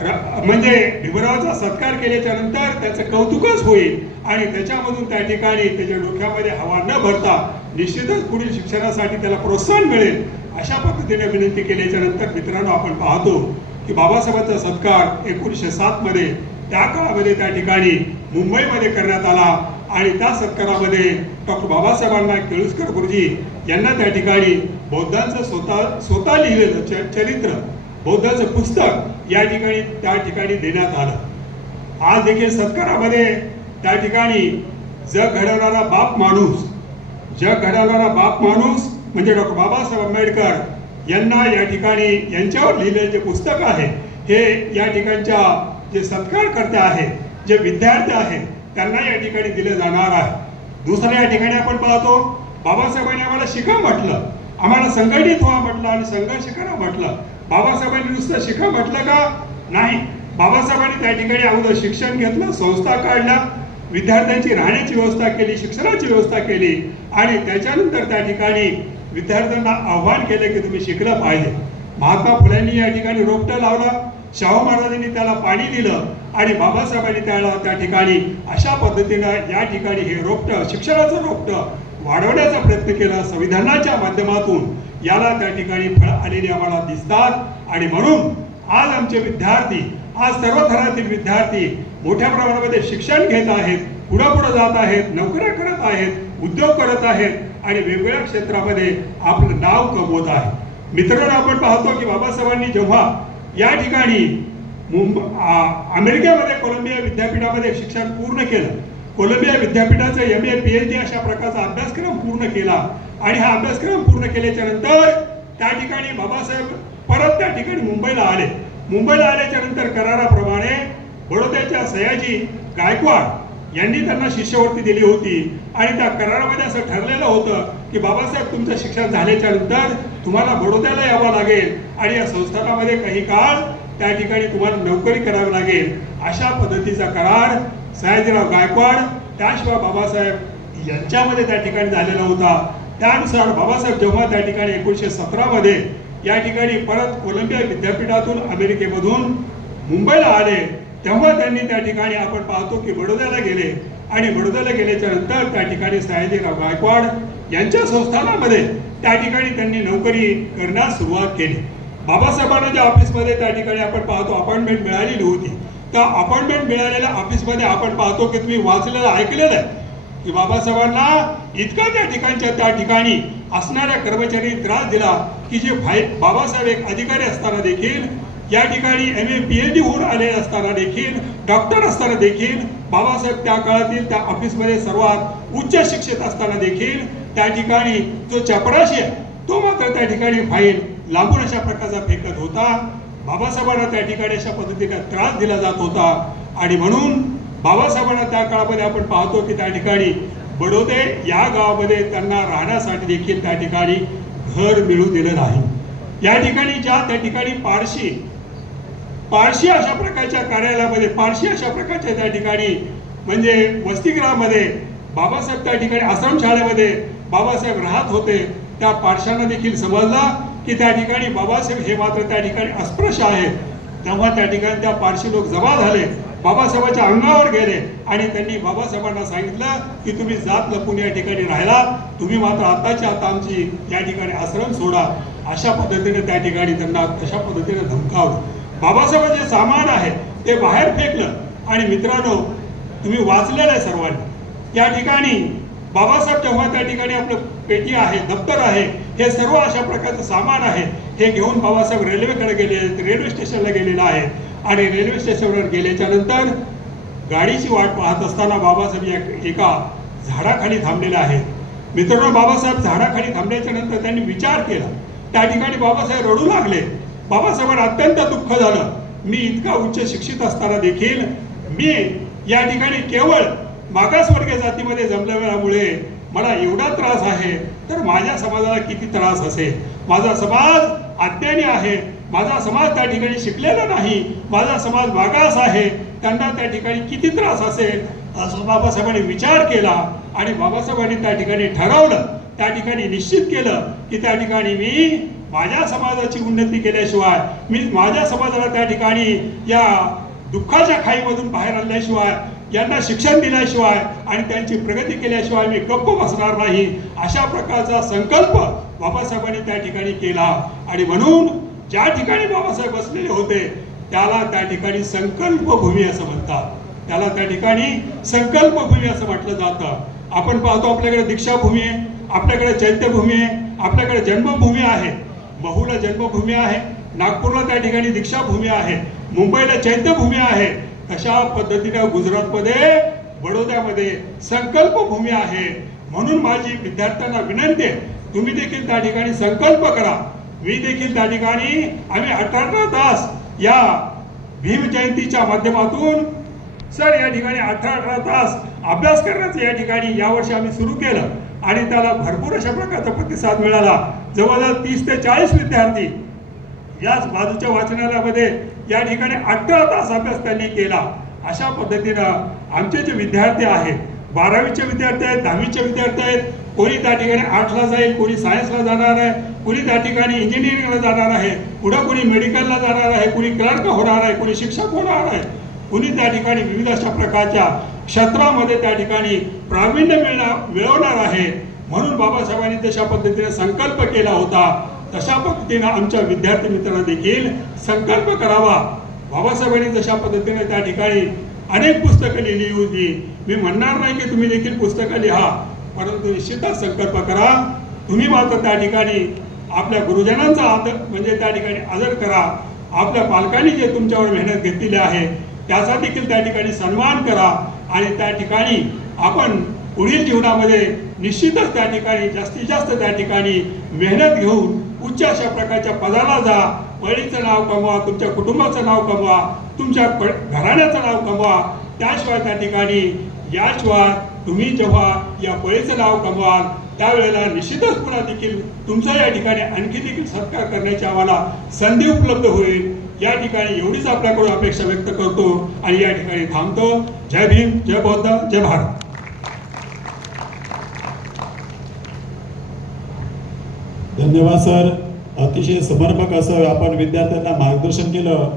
म्हणजे भीमरावचा सत्कार केल्याच्या नंतर त्याचं कौतुकच होईल आणि त्याच्यामधून त्या ठिकाणी त्याच्या डोक्यामध्ये हवा न भरता निश्चितच पुढील शिक्षणासाठी त्याला प्रोत्साहन मिळेल अशा पद्धतीने विनंती केल्याच्या नंतर मित्रांनो आपण पाहतो की बाबासाहेबांचा सत्कार 1907 मध्ये त्या काळामध्ये त्या ठिकाणी मुंबईमध्ये करण्यात आला आणि त्या सत्कारामध्ये डॉक्टर बाबासाहेबांना केळुस्कर गुरुजी यांना त्या ठिकाणी बौद्धांचं स्वतः लिहिलेलं चरित्र बौद्धाचं पुस्तक या ठिकाणी त्या ठिकाणी देण्यात आलं। आज देखील सत्कारामध्ये त्या ठिकाणी जग घडवणारा बाप माणूस म्हणजे डॉक्टर बाबासाहेब आंबेडकर यांना या ठिकाणी यांच्यावर लिहिलेलं जे पुस्तक आहे हे या ठिकाणच्या जे सत्कारकर्ते आहेत, जे विद्यार्थी आहेत त्यांना या ठिकाणी दिले जाणार आहे। दुसऱ्या या ठिकाणी आपण पाहतो बाबासाहेबांनी आम्हाला शिका म्हटलं, आम्हाला संघटित व्हा म्हटलं आणि संघर्ष करा म्हटलं। बाबासाहेबांनी नुसतं शिका म्हटलं का? नाही, बाबासाहेबांनी त्या ठिकाणी अगोदर शिक्षण घेतलं, संस्था काढल्या, विद्यार्थ्यांची राहण्याची व्यवस्था केली, शिक्षणाची व्यवस्था केली आणि त्याच्यानंतर त्या ठिकाणी विद्यार्थ्यांना आव्हान केलं की तुम्ही शिकलं पाहिजे। महात्मा फुलेंनी या ठिकाणी रोपटं लावलं, शाहू महाराजांनी त्याला पाणी दिलं आणि बाबासाहेबांनी त्याला त्या ठिकाणी अशा पद्धतीनं या ठिकाणी हे रोपटं शिक्षणाचं रोपटं वाढवण्याचा प्रयत्न केला। संविधानाच्या माध्यमातून याला त्या ठिकाणी फळ आलेली आम्हाला दिसतात आणि म्हणून आज आमचे विद्यार्थी, आज सर्व थरातील विद्यार्थी मोठ्या प्रमाणामध्ये शिक्षण घेत आहेत, पुढे जात आहेत, नोकऱ्या करत आहेत, उद्योग करत आहेत आणि वेगवेगळ्या क्षेत्रामध्ये आपलं नाव कमवत आहेत। मित्रांनो आपण पाहतो की बाबासाहेबांनी जेव्हा या ठिकाणी अमेरिकेमध्ये कोलंबिया विद्यापीठामध्ये शिक्षण पूर्ण केलं, कोलंबिया विद्यापीठाचं MA PhD अशा प्रकारचा अभ्यासक्रम पूर्ण केला आणि हा अभ्यासक्रम पूर्ण केल्याच्या नंतर त्या ठिकाणी बाबासाहेब परत त्या ठिकाणी मुंबईला आल्याच्या नंतर कराराप्रमाणे बडोद्याच्या सयाजी गायकवाड यांनी त्यांना शिष्यवृत्ती दिली होती आणि त्या करारामध्ये असं ठरलेलं होतं की बाबासाहेब तुमचं शिक्षण झाल्याच्या नंतर तुम्हाला बडोद्याला यावं लागेल आणि या संस्थानामध्ये काही काळ त्या ठिकाणी तुम्हाला नोकरी करावी लागेल। अशा पद्धतीचा करार सयाजीराव गायकवाड त्याशिवाय बाबासाहेब यांच्यामध्ये त्या ठिकाणी झालेला होता। त्यानुसार बाबासाहेब जेव्हा त्या ठिकाणी 1917 मध्ये या ठिकाणी परत कोलंबिया विद्यापीठातून अमेरिकेमधून मुंबईला आले तेव्हा त्यांनी त्या ठिकाणी आपण पाहतो की बडोद्याला गेले आणि बडोद्याला गेल्याच्या नंतर त्या ठिकाणी सयाजीराव गायकवाड यांच्या संस्थानामध्ये त्या ठिकाणी त्यांनी नोकरी करण्यास सुरुवात केली। बाबासाहेबांना ज्या ऑफिसमध्ये त्या ठिकाणी आपण पाहतो अपॉइंटमेंट मिळालेली होती, त्या अपॉइंटमेंट मिळालेल्या ऑफिसमध्ये आपण पाहतो की तुम्ही वाचलेलं ऐकलेलं आहे की बाबासाहेबांना इतका त्या ठिकाणी असणाऱ्या कर्मचाऱ्यांनी त्रास दिला की जे बाबासाहेब एक अधिकारी असताना देखील, या ठिकाणी MA PhD होऊन आलेले असताना देखील, डॉक्टर असताना देखील, बाबासाहेब त्या काळातील त्या ऑफिसमध्ये सर्वात उच्च शिक्षित असताना देखील त्या ठिकाणी जो चपराशी आहे तो मात्र त्या ठिकाणी फाईल लांबून अशा प्रकारचा फेकत होता। बाबासाहेबांना त्या ठिकाणी अशा पद्धतीने त्रास दिला जात होता आणि म्हणून बाबासाहेबांना त्या काळामध्ये आपण पाहतो की त्या ठिकाणी बडोदे या गावामध्ये त्यांना राहण्यासाठी देखील त्या ठिकाणी घर मिळू दिलं नाही। या ठिकाणी त्या ठिकाणी पारशी अशा प्रकारच्या कार्यालयामध्ये, पारशी अशा प्रकारच्या त्या ठिकाणी म्हणजे वसतिगृहामध्ये बाबासाहेब त्या ठिकाणी आश्रमशाळेमध्ये बाबासाहेब राहत होते। त्या पारशांना देखील समजलं की त्या ठिकाणी बाबासाहेब हे मात्र त्या ठिकाणी अस्पृश्य आहेत। तेव्हा त्या ठिकाणी त्या पारशी लोक जमा झाले, बाबासाहेबांच्या अंगावर गेले आणि त्यांनी बाबासाहेबांना सांगितलं की तुम्ही जात लपून या ठिकाणी राहिला, तुम्ही मात्र आताच्या आता आमची या ठिकाणी आश्रम सोडा। अशा पद्धतीने त्या ठिकाणी त्यांना तशा पद्धतीने धमकावलं। बाबासाहेबांचे सामान आहे ते बाहेर फेकलं आणि मित्रांनो तुम्ही वाचलेलं आहे सर्वांनी, या ठिकाणी बाबासाहेब जेव्हा त्या ठिकाणी आपलं पेटी आहे, दप्तर आहे, हे सर्व अशा प्रकारचं सामान आहे हे घेऊन बाबासाहेब रेल्वेकडे गेले, रेल्वे स्टेशनला गेलेला आहे आणि रेल्वे स्टेशनवर गेल्याच्या नंतर गाडीची वाट पाहत असताना बाबासाहेब एका झाडाखाली थांबलेले आहेत। मित्रांनो बाबासाहेब झाडाखाली थांबल्याच्या नंतर त्यांनी विचार केला, त्या ठिकाणी बाबासाहेब रडू लागले। बाबासाहेबांना अत्यंत दुःख झालं, मी इतका उच्च शिक्षित असताना देखील मी या ठिकाणी केवळ मागासवर्गीय जातीमध्ये जमल्यामुळे मला एवढा त्रास आहे तर माझ्या समाजाला किती त्रास असेल। माझा समाज अज्ञानी आहे, माझा समाज त्या ठिकाणी शिकलेला नाही, माझा समाज मागास आहे, त्यांना त्या ठिकाणी किती त्रास असेल असं बाबासाहेबांनी विचार केला आणि बाबासाहेबांनी त्या ठिकाणी ठरवलं, त्या ठिकाणी निश्चित केलं की त्या ठिकाणी मी माझ्या समाजाची उन्नती केल्याशिवाय, मी माझ्या समाजाला त्या ठिकाणी या दुःखाच्या खाईमधून बाहेर आणल्याशिवाय, यांना शिक्षण दिल्याशिवाय आणि त्यांची प्रगती केल्याशिवाय मी गप्प बसणार नाही, अशा प्रकारचा संकल्प बाबासाहेबांनी त्या ठिकाणी केला. आणि म्हणून ज्या ठिकाणी बाबासाहेब बसलेले होते त्याला त्या ठिकाणी संकल्प भूमी असं म्हणतात. त्याला त्या ठिकाणी संकल्प भूमी असं म्हटलं जातं. आपण पाहतो आपल्याकडे दीक्षाभूमी आहे, आपल्याकडे चैत्यभूमी आहे, आपल्याकडे जन्मभूमी आहे, महूला जन्मभूमी आहे, नागपूरला त्या ठिकाणी दीक्षाभूमी आहे, मुंबईला चैत्यभूमी आहे. तशा पद्धतीने गुजरातमध्ये, बडोद्यामध्ये संकल्प भूमी आहे. म्हणून माझी विद्यार्थ्यांना विनंती आहे, तुम्ही देखील त्या ठिकाणी संकल्प करा. मी देखील त्या ठिकाणी आम्ही 18 तास या भीम जयंतीच्या माध्यमातून सर या ठिकाणी 18 तास अभ्यास करण्याचं या ठिकाणी यावर्षी आम्ही सुरू केलं आणि त्याला भरपूर अशा प्रकारचा प्रतिसाद मिळाला. जवळजवळ 30 ते 40 विद्यार्थी याच बाजूच्या वाचनालयामध्ये या ठिकाणी 18 तास अभ्यास त्यांनी केला. अशा पद्धतीनं आमचे जे विद्यार्थी आहेत, 12वीचे विद्यार्थी आहेत, 10वीचे विद्यार्थी आहेत, कोणी त्या ठिकाणी आर्ट्सला जाईल, कोणी सायन्सला जाणार आहे, कोणी त्या ठिकाणी इंजिनिअरिंगला जाणार आहे, पुढे कोणी मेडिकलला जाणार आहे, कोणी क्लर्क होणार आहे, कोणी शिक्षक होणार आहे, कोणी त्या ठिकाणी विविध अशा प्रकारच्या क्षेत्रामध्ये त्या ठिकाणी प्रावीण्य मिळवणार आहे. म्हणून बाबासाहेबांनी जशा पद्धतीने संकल्प केला होता तशा पद्धतीने आमच्या विद्यार्थी मित्रांना देखील संकल्प करावा. बाबासाहेबांनी जशा पद्धतीने त्या ठिकाणी अनेक पुस्तकं लिहिली होती. मी म्हणणार नाही की तुम्ही देखील पुस्तकं लिहा, परंतु निश्चितच संकल्प करा. तुम्ही मात्र त्या ठिकाणी आपल्या गुरुजनांचा आदर म्हणजे त्या ठिकाणी आदर करा. आपल्या पालकांनी जे तुमच्यावर मेहनत घेतलेली आहे त्याचा देखील त्या ठिकाणी सन्मान करा आणि त्या ठिकाणी आपण पुढील जीवनामध्ये निश्चितच त्या ठिकाणी जास्तीत जास्त त्या ठिकाणी मेहनत घेऊन उच्च अशा प्रकारच्या पदाला जा. पळीचं नाव कमवा, तुमच्या कुटुंबाचं नाव कमवा, तुमच्या घराण्याचं नाव कमवा. त्याशिवाय त्या ठिकाणी याशिवाय तुम्ही जेव्हा या पळीचं नाव कमवाल त्यावेळेला निश्चितच पुन्हा देखील तुमचा या ठिकाणी आणखी देखील सत्कार करण्याची आम्हाला संधी उपलब्ध होईल. या ठिकाणी एवढीच आपल्याकडून अपेक्षा व्यक्त करतो आणि या ठिकाणी थांबतो. जय भीम, जय बौद्ध, जय भारत. धन्यवाद सर. अतिशय समर्पक असं आपण विद्यार्थ्यांना मार्गदर्शन केलं.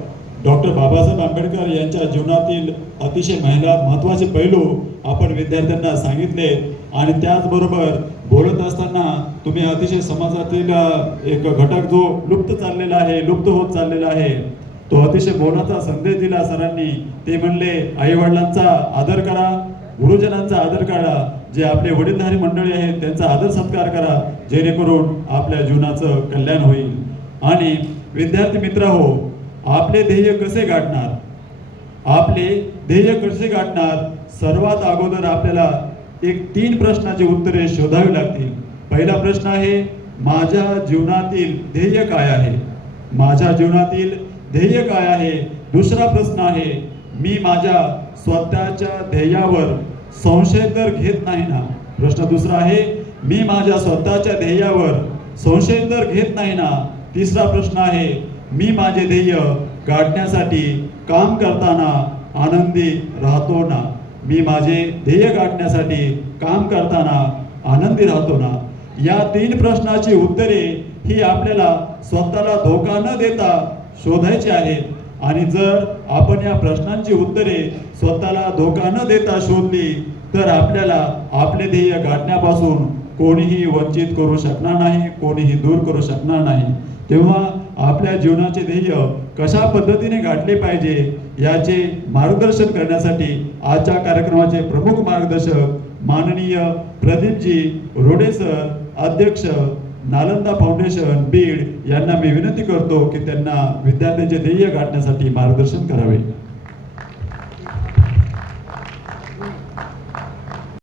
डॉक्टर बाबासाहेब आंबेडकर यांच्या जीवनातील अतिशय महत्त्वाचे पैलू आपण विद्यार्थ्यांना सांगितले आणि त्याचबरोबर बोलत असताना तुम्ही अतिशय समाजातील एक घटक जो लुप्त चाललेला आहे, लुप्त होत चाललेला आहे, तो अतिशय मोलाचा संदेश दिला सरांनी. ते म्हणले आईवडिलांचा आदर करा, गुरुजनांचा आदर करा, जे आपले वडीलधारी मंडळी आहेत त्यांचा आदर सत्कार करा, जेणेकरून आपल्या जीवनाचं कल्याण होईल. आणि विद्यार्थी मित्र हो, आपले ध्येय कसे गाठणार, आपले ध्येय कसे गाठणार, सर्वात अगोदर आपल्याला एक 3 प्रश्नाची उत्तरे शोधावी लागतील. पहिला प्रश्न आहे, माझ्या जीवनातील ध्येय काय आहे, माझ्या जीवनातील ध्येय काय आहे. दुसरा प्रश्न आहे, मी माझ्या स्वतःच्या ध्येयावर संशय तर घेत नाही ना. प्रश्न दुसरा आहे, मी माझ्या स्वतःच्या ध्येयावर संशय तर घेत नाही ना. तिसरा प्रश्न आहे, मी माझे ध्येय गाठण्यासाठी काम करताना आनंदी राहतो ना. मी माझे ध्येय गाठण्यासाठी काम करताना आनंदी राहतो ना. या 3 प्रश्नाची उत्तरे ही आपल्याला स्वतःला धोका न देता शोधायची आहेत. आणि जर आपण या प्रश्नांची उत्तरे स्वतःला धोका न देता शोधली तर आपल्याला आपले ध्येय गाठण्यापासून कोणीही वंचित करू शकणार नाही, कोणीही दूर करू शकणार नाही. तेव्हा आपल्या जीवनाचे ध्येय कशा पद्धतीने गाठले पाहिजे याचे मार्गदर्शन करण्यासाठी आजच्या कार्यक्रमाचे प्रमुख मार्गदर्शक माननीय प्रदीपजी रोडे सर, अध्यक्ष नालंदा फाउंडेशन बीड यांना मी विनंती करतो की त्यांना विद्यार्थ्यांचे ध्येय गाठण्यासाठी मार्गदर्शन करावे.